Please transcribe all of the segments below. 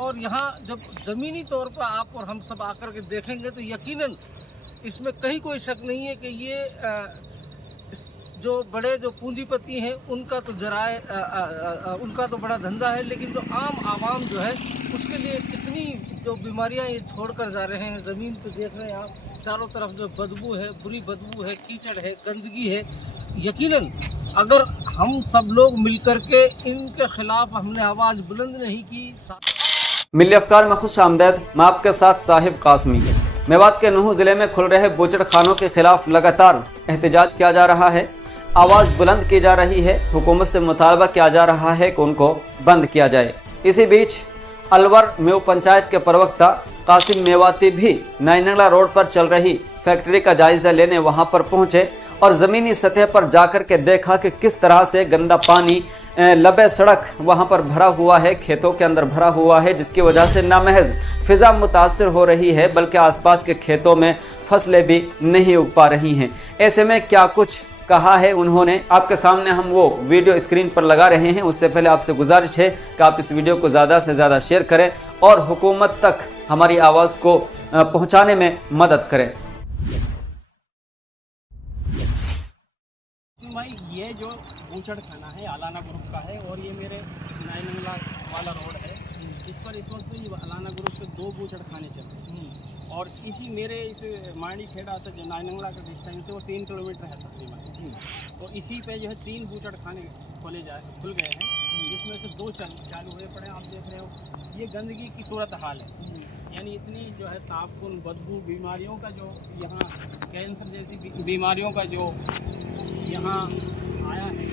और यहाँ जब ज़मीनी तौर पर आप और हम सब आकर के देखेंगे तो यकीनन इसमें कहीं कोई शक नहीं है कि ये जो बड़े जो पूंजीपति हैं उनका तो जराए उनका तो बड़ा धंधा है, लेकिन जो आम आवाम जो है उसके लिए कितनी जो बीमारियां ये छोड़ कर जा रहे हैं। ज़मीन पे देख रहे हैं आप, चारों तरफ जो बदबू है, बुरी बदबू है, कीचड़ है, गंदगी है। यकीनन अगर हम सब लोग मिलकर के इनके खिलाफ हमने आवाज़ बुलंद नहीं की। मिली अफकार में खुश आमदेद। मैं आपके साथ साहिब कासमी। मेवात के नूह जिले में खुल रहे बूचड़ खानों के खिलाफ लगातार एहतजाज किया जा रहा है, आवाज़ बुलंद की जा रही है, हुकूमत से मुतालबा किया जा रहा है कि उनको बंद किया जाए। इसी बीच अलवर मेव पंचायत के प्रवक्ता कासिम मेवाती भी नाइनंगला रोड पर चल रही फैक्ट्री का जायजा लेने वहां पर पहुंचे और ज़मीनी सतह पर जाकर के देखा कि किस तरह से गंदा पानी लबे सड़क वहां पर भरा हुआ है, खेतों के अंदर भरा हुआ है, जिसकी वजह से न महज फिजा मुतासर हो रही है बल्कि आसपास के खेतों में फसलें भी नहीं उग पा रही हैं। ऐसे में क्या कुछ कहा है उन्होंने, आपके सामने हम वो वीडियो स्क्रीन पर लगा रहे हैं। उससे पहले आपसे गुजारिश है कि आप इस वीडियो को ज़्यादा से ज़्यादा शेयर करें और हुकूमत तक हमारी आवाज़ को पहुंचाने में मदद करें। भाई ये जो बूचड़ खाना है अलाना ग्रुप का है और ये मेरे नाइनंगला वाला रोड है, इस पर इस वक्त ये अलाना ग्रुप से 2 बूचड़ खाने चल रहे हैं और इसी मेरे इस मांडी खेड़ा से जो नाइनंगला का डिस्टेंस है वो 3 किलोमीटर है तकरीबन। तो इसी पे जो है 3 बूचड़ खाने खुल गए हैं, जिसमें से 2 चालू हुए पड़े। आप देख रहे हो ये गंदगी की सूरत हाल है, यानी इतनी जो है ताफुन बदबू बीमारियों का जो यहाँ कैंसर जैसी बीमारियों का जो यहाँ आया है,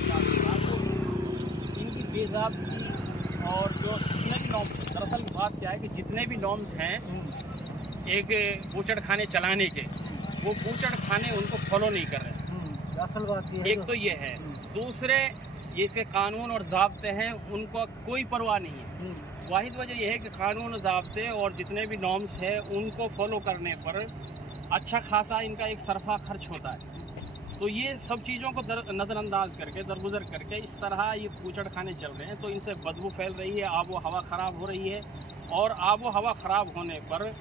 इनकी बेज़ाब्ती और जो जितने भी नॉर्म्स, दरअसल बात क्या है कि जितने भी नॉर्म्स हैं एक बूचड़ खाने चलाने के, वो बूचड़ खाने उनको फॉलो नहीं कर रहे। असल बात ये है, एक तो ये है, दूसरे ये इसके कानून और ज़ाब्ते हैं उनको कोई परवाह नहीं है। वाहिद वजह यह है कि कानून और ज़ाब्ते और जितने भी नॉर्म्स हैं उनको फॉलो करने पर अच्छा खासा इनका एक सरफा खर्च होता है। तो ये सब चीज़ों को नज़रअंदाज करके दरगुजर करके इस तरह ये बूचड़ खाने चल रहे हैं, तो इनसे बदबू फैल रही है, आबो हवा ख़राब हो रही है। और आबो हवा ख़राब होने पर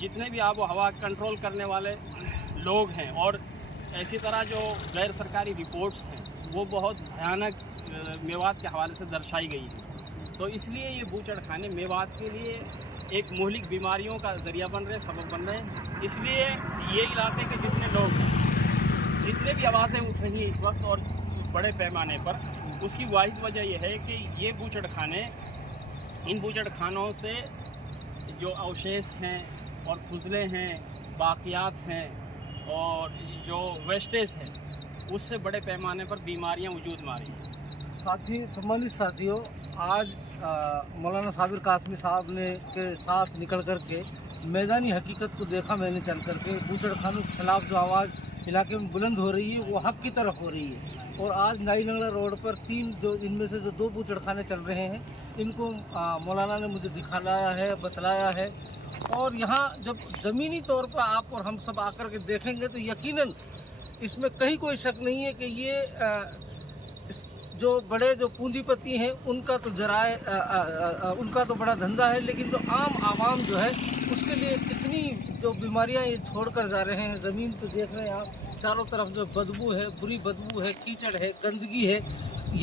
जितने भी आबो हवा कंट्रोल करने वाले लोग हैं और इसी तरह जो गैर सरकारी रिपोर्ट्स हैं वो बहुत भयानक मेवात के हवाले से दर्शाई गई है। तो इसलिए ये बूचड़ खाने मेवात के लिए एक मुहलिक बीमारियों का ज़रिया बन रहे, सबब बन रहे हैं। इसलिए ये इलाके के जितने लोग, जितने भी आवाज़ें उठ रही हैं इस वक्त और बड़े पैमाने पर, उसकी वाहिद वजह यह है कि ये बूचड़ खाने, इन बूचड़ खानों से जो अवशेष हैं और फुजले हैं, बाक़ियात हैं और जो वेस्टेज है, उससे बड़े पैमाने पर बीमारियां वजूद में आ रही हैं। साथी, सम्मानित साथियों, आज मौलाना साबिर कासमी साहब ने के साथ निकल कर के मैदानी हकीकत को देखा मैंने, चल कर के बूचड़ खानों के खिलाफ जो आवाज़ इलाके में बुलंद हो रही है वो हक की तरफ हो रही है। और आज नाइनंगला रोड पर 3 जो इनमें से जो 2 बूचड़ खाने चल रहे हैं, इनको मौलाना ने मुझे दिखाया है, बतलाया है। और यहाँ जब ज़मीनी तौर पर आप और हम सब आकर के देखेंगे तो यकीनन इसमें कहीं कोई शक नहीं है कि ये जो बड़े जो पूंजीपति हैं उनका तो जराए उनका तो बड़ा धंधा है, लेकिन जो आम आवाम जो है उसके लिए कितनी जो बीमारियां ये छोड़ कर जा रहे हैं। ज़मीन तो देख रहे हैं आप, चारों तरफ जो बदबू है, बुरी बदबू है, कीचड़ है, गंदगी है।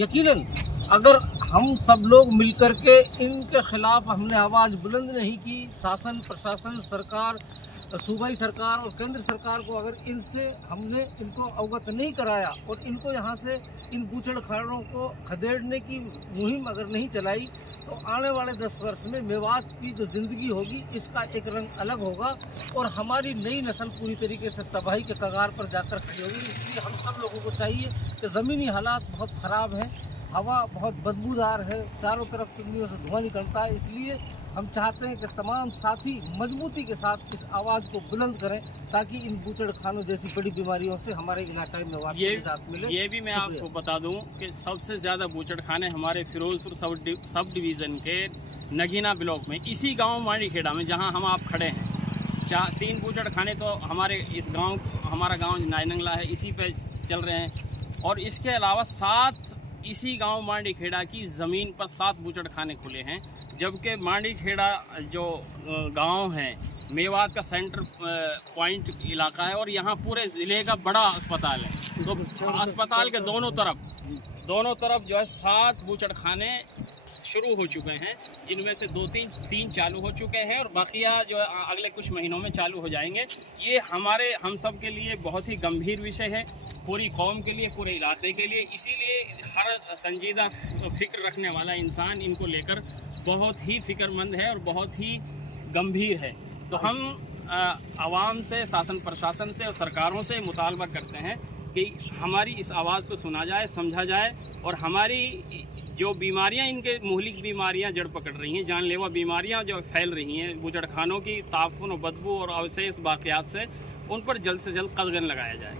यकीनन अगर हम सब लोग मिलकर के इनके खिलाफ हमने आवाज़ बुलंद नहीं की, शासन प्रशासन सरकार, सूबाई सरकार और केंद्र सरकार को अगर इनसे हमने इनको अवगत नहीं कराया और इनको यहाँ से इन बूचड़ खानों को खदेड़ने की मुहिम अगर नहीं चलाई, तो आने वाले 10 वर्ष में मेवात की जो ज़िंदगी होगी इसका एक रंग अलग होगा और हमारी नई नस्ल पूरी तरीके से तबाही के कगार पर जाकर खड़ी होगी। इसलिए हम सब लोगों को चाहिए कि ज़मीनी हालात बहुत ख़राब हैं, हवा बहुत बदबूदार है, चारों तरफ चिमनियों से धुआं निकलता है। इसलिए हम चाहते हैं कि तमाम साथी मजबूती के साथ इस आवाज़ को बुलंद करें ताकि इन बूचड़ खानों जैसी बड़ी बीमारियों से हमारे इलाके में निजात मिले। ये भी मैं आपको बता दूं कि सबसे ज़्यादा बूचड़ खाने हमारे फिरोजपुर सब डिवीज़न के नगीना ब्लॉक में, इसी गांव मांडी खेड़ा में जहां हम आप खड़े हैं, 3 बूचड़ खाने तो हमारे इस गाँव, हमारा गाँव नाइनंगला है, इसी पे चल रहे हैं। और इसके अलावा 7 इसी गांव मांडी खेड़ा की ज़मीन पर 7 बूचड़ खाने खुले हैं, जबकि मांडी खेड़ा जो गांव है मेवात का सेंटर पॉइंट इलाका है और यहाँ पूरे ज़िले का बड़ा अस्पताल है। तो अस्पताल के दोनों तरफ जो है 7 बूचड़ खाने शुरू हो चुके हैं, जिनमें से 2-3 चालू हो चुके हैं और बाकिया जो है अगले कुछ महीनों में चालू हो जाएंगे। ये हम सब के लिए बहुत ही गंभीर विषय है, पूरी कौम के लिए, पूरे इलाके के लिए। इसीलिए हर संजीदा फिक्र रखने वाला इंसान इनको लेकर बहुत ही फिक्रमंद है और बहुत ही गंभीर है। तो हम आवाम से, शासन प्रशासन से और सरकारों से मुतालबा करते हैं कि हमारी इस आवाज़ को सुना जाए, समझा जाए और हमारी जो बीमारियां, इनके मुहलिक बीमारियां जड़ पकड़ रही हैं, जानलेवा बीमारियां जो फैल रही हैं बूचड़खानों की ताफुन और बदबू और अवशेष बाक़ियात से, उन पर जल्द से जल्द कदगन लगाया जाए।